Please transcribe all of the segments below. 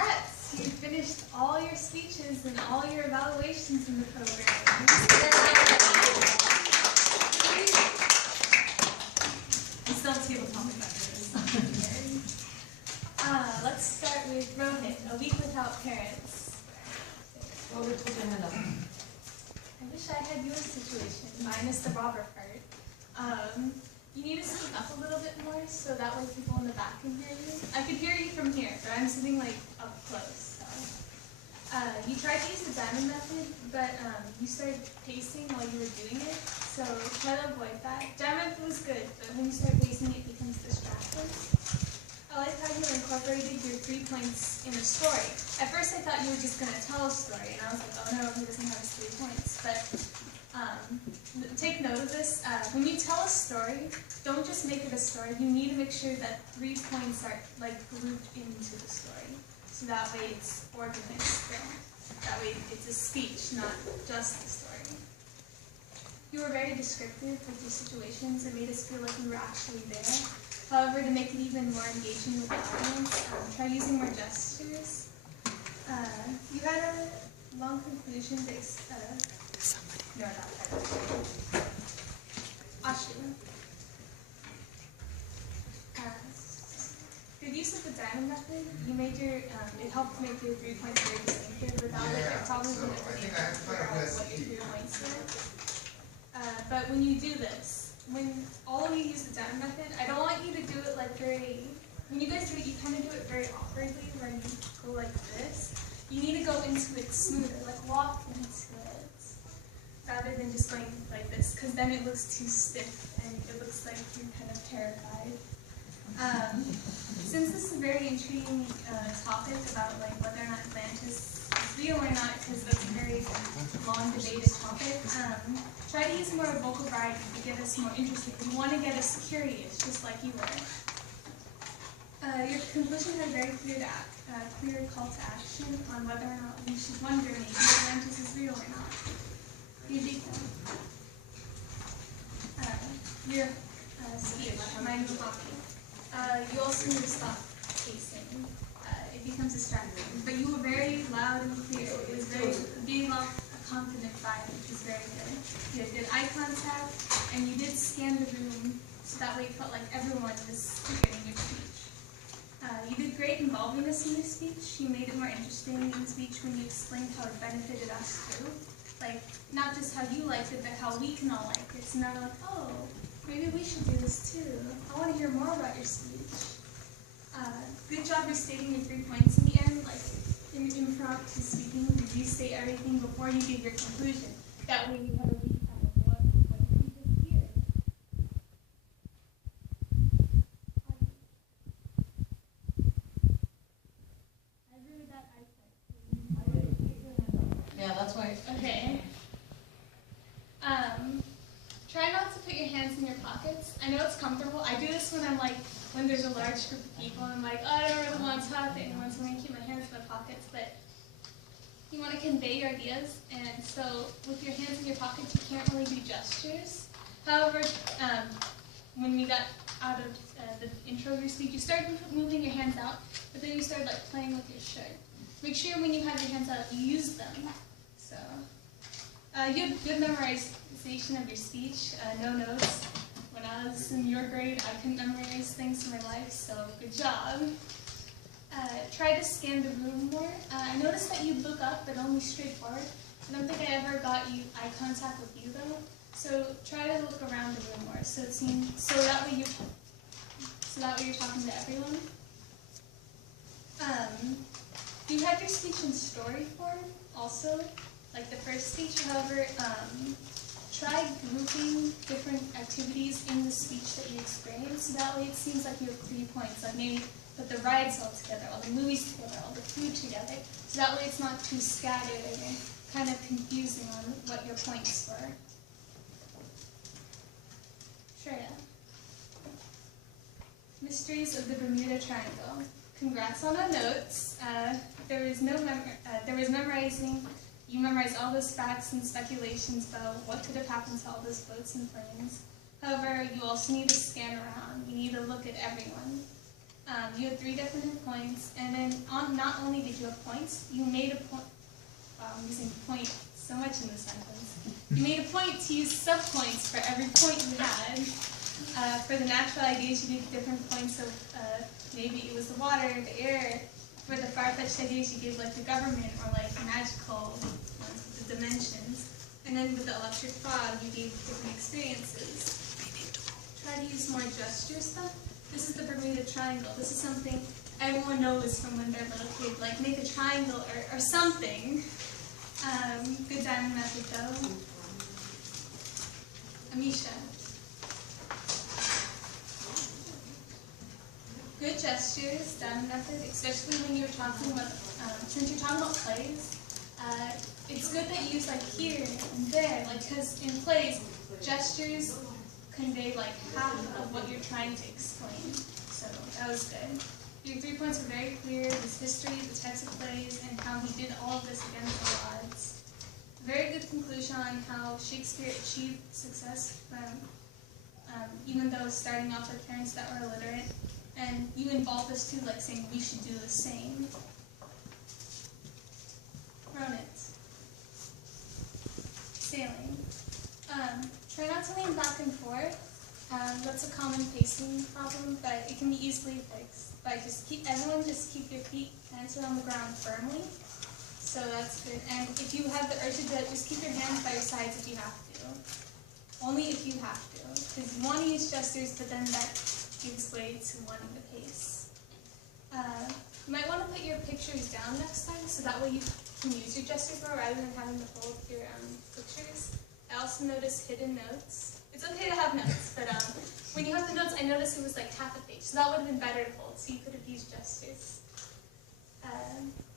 Congrats! You finished all your speeches and all your evaluations in the program. I still have table talk about this. Let's start with Rohit, a week without parents. Robert, put your hand up. I wish I had your situation, minus the robber part. You need to speak up a little bit more so that way people in the back can hear you. I could hear you from here, but I'm sitting like up close. So. You tried to use the diamond method, but you started pacing while you were doing it, so try to avoid that. Diamond method was good, but when you start pacing, it becomes distracting. I like how you incorporated your 3 points in a story. At first, I thought you were just going to tell a story, and I was like, oh no, he doesn't have his 3 points. But take note of this. When you tell a story, don't just make it a story. You need to make sure that 3 points are like grouped into the story, so that way it's organized still. That way it's a speech, not just a story. You were very descriptive with your situations. It made us feel like we were actually there. However, to make it even more engaging with the audience, try using more gestures. You had a long conclusion to no, not that. Ashu. Good use of the diamond method. You made your it helped make your 3 points very distinctive. Without it, it probably wouldn't have been able to figure out what your 3 points were. But when you do this, when all of you use the diamond method, I don't want you to do it like very. When you guys do it, you kind of do it very awkwardly, where you go like this. You need to go into it smoother, like walk into it, rather than just going like this, because then it looks too stiff and it looks like you're kind of terrified. Since this is a very intriguing topic about like whether or not Atlantis is real or not, because that's a very long debated topic, try to use more vocal variety to get us more interested. You want to get us curious, just like you were. Your conclusion had a very clear call to action on whether or not we should wonder maybe if Atlantis is real or not. Your detail. Your speech, mind copy. You also need to stop pacing. It becomes distracting. But you were very loud and clear. It was very, being off a confident vibe, which is very good. You had good eye contact, and you did scan the room, so that way it felt like everyone was getting your speech. You did great involving us in your speech. You made it more interesting in the speech when you explained how it benefited us too. Like, not just how you liked it, but how we can all like it. So now we're like, oh, maybe we should do this too. I want to hear more about your speech. Good job restating your 3 points in the end. Like, in impromptu speaking, did you state everything before you give your conclusion? That way you have a recap of what did you just hear. I agree with that eyesight. Yeah, that's why. Okay. Try not to put your hands in your pockets. I know it's comfortable. I do this when there's a large group of people and I'm like, oh, I don't really want to talk to anyone, so I'm going to keep my hands in my pockets. But you want to convey your ideas, and so with your hands in your pockets, you can't really do gestures. However, when we got out of the intro of your speech, you started moving your hands out, but then you started like playing with your shirt. Make sure when you have your hands out, you use them. So, you had good memorization of your speech, no notes. When I was in your grade, I couldn't memorize things in my life, so good job. Try to scan the room more. I noticed that you look up, but only straight forward. I don't think I ever got you eye contact with you though. So try to look around the room more. So that way you're talking to everyone. You had your speech in story form also, like the first speech. However, try grouping different activities in the speech that you experienced. So that way it seems like you have 3 points. Like maybe put the rides all together, all the movies together, all the food together. So that way it's not too scattered and kind of confusing on what your points were. Shreya. Mysteries of the Bermuda Triangle. Congrats on the notes. There was memorizing. You memorized all those facts and speculations about what could have happened to all those boats and planes. However, you also need to scan around. You need to look at everyone. You had 3 definite points, and then not only did you have points, you made a point. Wow, I'm using point so much in this sentence. You made a point to use subpoints for every point you had. For the natural ideas, you gave different points of maybe it was the water, the air. For the far-fetched ideas, you gave like the government or like magical ones with the dimensions. And then with the electric fog, you gave different experiences. Try to use more gesture stuff. This is the Bermuda Triangle. This is something everyone knows from when they're little kids, like make a triangle or something. Good diamond method though. Amisha. Good gestures, diamond method, especially when you're talking about, since you're talking about plays, it's good that you use like here and there, like because in plays, gestures convey like half of what you're trying to explain. So that was good. Your 3 points are very clear, his history, the types of plays, and how he did all of this against the odds. Very good conclusion on how Shakespeare achieved success from, even though starting off with parents that were illiterate. And you involved us too, like saying we should do the same. Ronit. Sailing. Try not to lean back and forth. That's a common pacing problem, but it can be easily fixed by everyone just keep your feet planted on the ground firmly. So that's good. And if you have the urge to do it, just keep your hands by your sides if you have to. Only if you have to. Because you want to use gestures, but then that gives way to wanting the pace. You might want to put your pictures down next time, so that way you can use your gestures more rather than having to hold your pictures. I also noticed hidden notes. It's okay to have notes, but when you have the notes, I noticed it was like half a page, so that would have been better to hold, so you could have used gestures.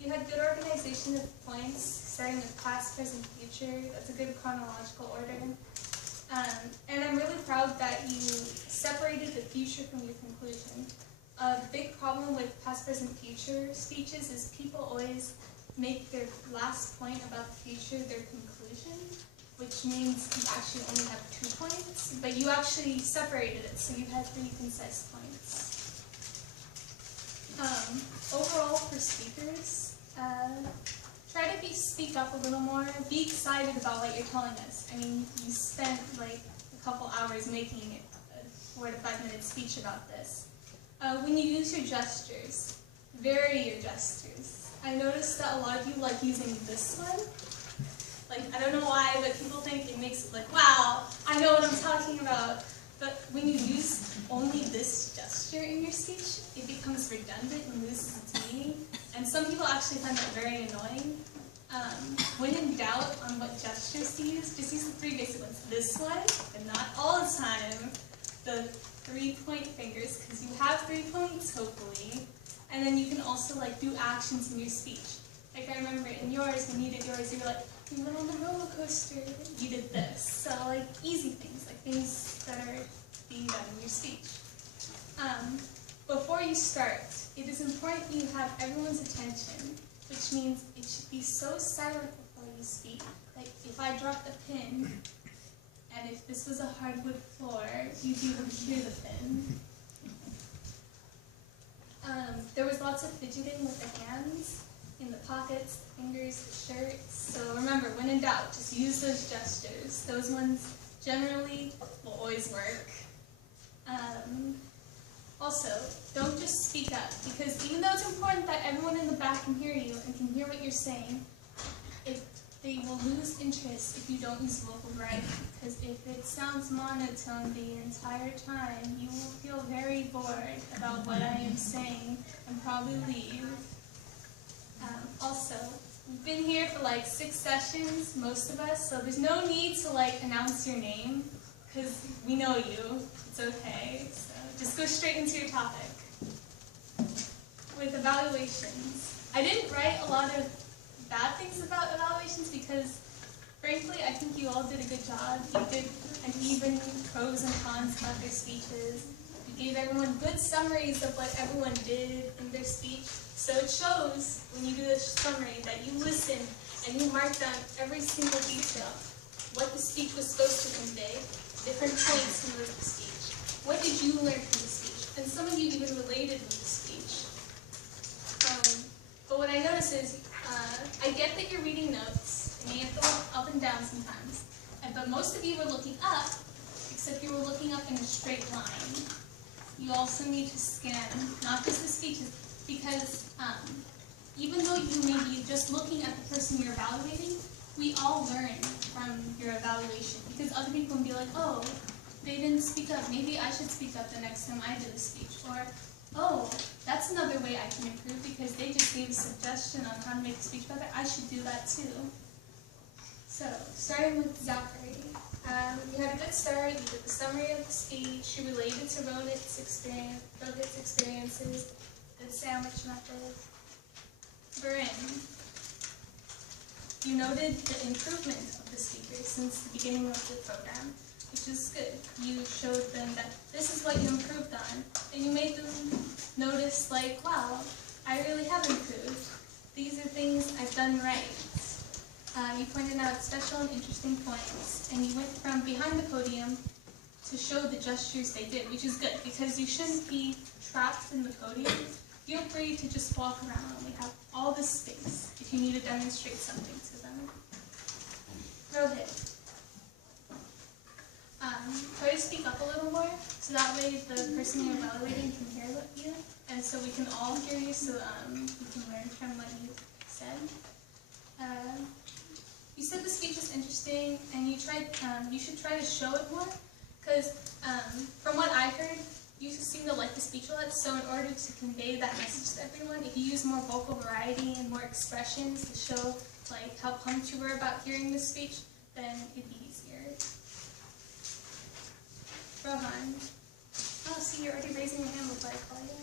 You had good organization of points, starting with past, present, future. That's a good chronological order. And I'm really proud that you separated the future from your conclusion. A big problem with past, present, future speeches is people always make their last point about the future their conclusion, which means you actually only have 2 points, but you actually separated it, so you had 3 concise points. Overall, for speakers, try to speak up a little more. Be excited about what you're telling us. I mean, you spent like a couple hours making a 4 to 5 minute speech about this. When you use your gestures, vary your gestures. I noticed that a lot of you like using this one. Like, I don't know why, but people think it makes it like, wow, I know what I'm talking about. But when you use only this gesture in your speech, it becomes redundant and loses its meaning. And some people actually find that very annoying. When in doubt on what gestures to use, just use the 3 basic ones. This one, and not all the time, the 3-point fingers, because you have 3 points, hopefully. And then you can also like do actions in your speech. Like I remember in yours, when you did yours, you were like, we went on the roller coaster, you did this. So like easy things, like things that are being done in your speech. Before you start, it is important you have everyone's attention, which means it should be so silent before you speak. Like if I dropped a pin, and if this was a hardwood floor, you'd be able to hear the pin. There was lots of fidgeting with the hands, in the pockets, the fingers, the shirts. So remember, when in doubt, just use those gestures. Those ones generally will always work. Also, don't just speak up, because even though it's important that everyone in the back can hear you and can hear what you're saying, they will lose interest if you don't use vocal grid, because if it sounds monotone the entire time, you will feel very bored about what I am saying and probably leave. Also, we've been here for like 6 sessions, most of us, so there's no need to like announce your name, because we know you. It's okay. So just go straight into your topic. With evaluations, I didn't write a lot of bad things about evaluations because, frankly, I think you all did a good job. You did an even pros and cons about their speeches. You gave everyone good summaries of what everyone did in their speech. So it shows when you do this summary that you listened and you marked down every single detail. What the speech was supposed to convey, different points in the speech. What did you learn from the speech? And some of you even related with the speech. notice is, I get that you're reading notes, and you have to look up and down sometimes, but most of you were looking up, except you were looking up in a straight line. You also need to scan, not just the speeches, because even though you may be just looking at the person you're evaluating, we all learn from your evaluation, because other people can be like, oh, they didn't speak up, maybe I should speak up the next time I do the speech, or oh, that's another way I can improve because they just gave a suggestion on how to make the speech better. I should do that too. So, starting with Zachary. You had a good start. You did the summary of the speech. You related to Rohit's experiences, the sandwich method. Barin. You noted the improvement of the speakers since the beginning of the program, which is good. You showed them that this is what you improved on, and you made them notice, like, wow, I really have improved. These are things I've done right. You pointed out special and interesting points, and you went from behind the podium to show the gestures they did, which is good, because you shouldn't be trapped in the podium. Feel free to just walk around. We have all this space if you need to demonstrate something to them. Rohit. Try to speak up a little more, so that way the person you're evaluating can hear you, and so we can all hear you, so we can learn from what you said. You said the speech was interesting, and you should try to show it more, because from what I heard, you seem to like the speech a lot, so in order to convey that message to everyone, if you use more vocal variety and more expressions to show like how pumped you were about hearing the speech, then it'd be easier. Rohan. Oh, see, you're already raising your hand before I call you.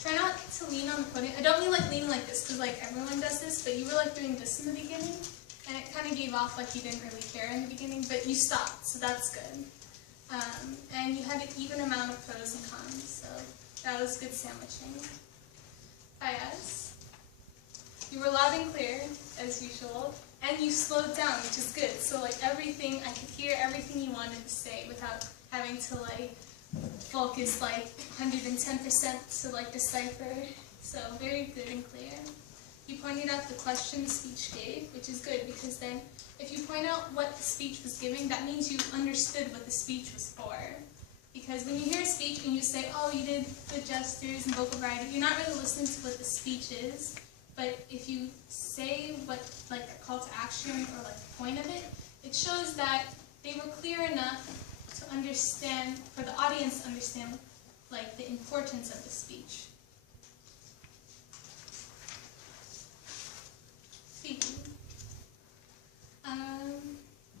Try not to lean on the podium. I don't mean like lean like this, because like everyone does this, but you were like doing this in the beginning, and it kind of gave off like you didn't really care in the beginning, but you stopped, so that's good. And you had an even amount of pros and cons, so that was good sandwiching. Fayaz. You were loud and clear, as usual, and you slowed down, which is good. So like everything, I could hear everything you wanted to say without having to like focus like 110% to like decipher. So very good and clear. You pointed out the question the speech gave, which is good, because then if you point out what the speech was giving, that means you understood what the speech was for. Because when you hear a speech and you say, oh, you did good gestures and vocal variety, you're not really listening to what the speech is. But if you say what, like, a call to action or like the point of it, it shows that they were clear enough to understand, for the audience to understand, like, the importance of the speech. Speaking.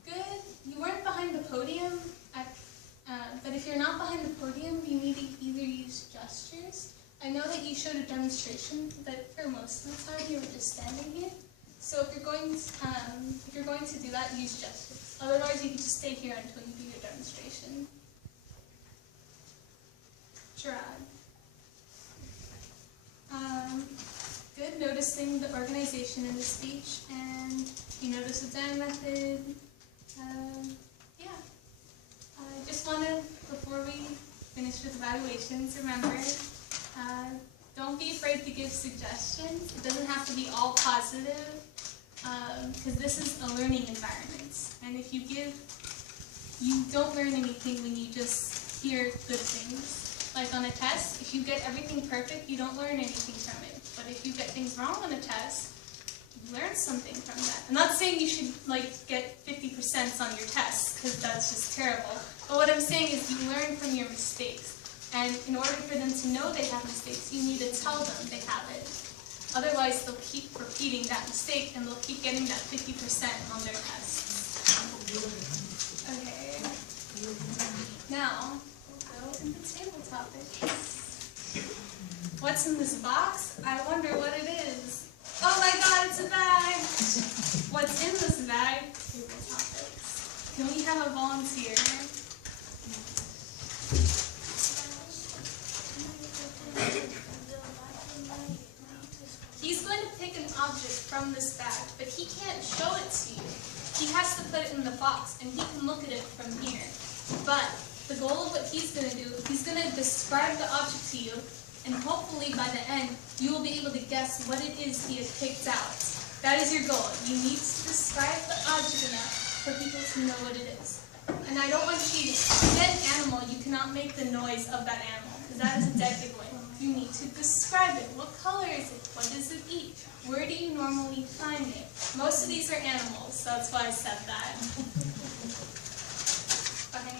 Good. You weren't behind the podium, but if you're not behind the podium, you need to either use gestures. I know that you showed a demonstration, but for most of the time you were just standing here. So if you're going to do that, use gestures. Otherwise, you can just stay here until you do your demonstration. Gerard. Good, noticing the organization in the speech, and you notice the Dan method. Yeah. I just want to, before we finish with evaluations, remember, don't be afraid to give suggestions. It doesn't have to be all positive, because this is a learning environment. And if you don't learn anything when you just hear good things. Like on a test, if you get everything perfect, you don't learn anything from it. But if you get things wrong on a test, you learn something from that. I'm not saying you should like get 50% on your tests, because that's just terrible. But what I'm saying is you learn from your mistakes. And in order for them to know they have mistakes, you need to tell them they have it. Otherwise, they'll keep repeating that mistake, and they'll keep getting that 50% on their tests. Okay. Now, we'll go into table topics. What's in this box? I wonder what it is. Oh my god, it's a bag! What's in this bag? Table topics. Can we have a volunteer? He's going to pick an object from this bag, but he can't show it to you. He has to put it in the box, and he can look at it from here. But the goal of what he's going to do, he's going to describe the object to you, and hopefully by the end, you will be able to guess what it is he has picked out. That is your goal. You need to describe the object enough for people to know what it is. And I don't want cheating. If you get an animal, you cannot make the noise of that animal, because that is a dead giveaway. You need to describe it. What color is it? What does it eat? Where do you normally find it? Most of these are animals, so that's why I said that. Okay.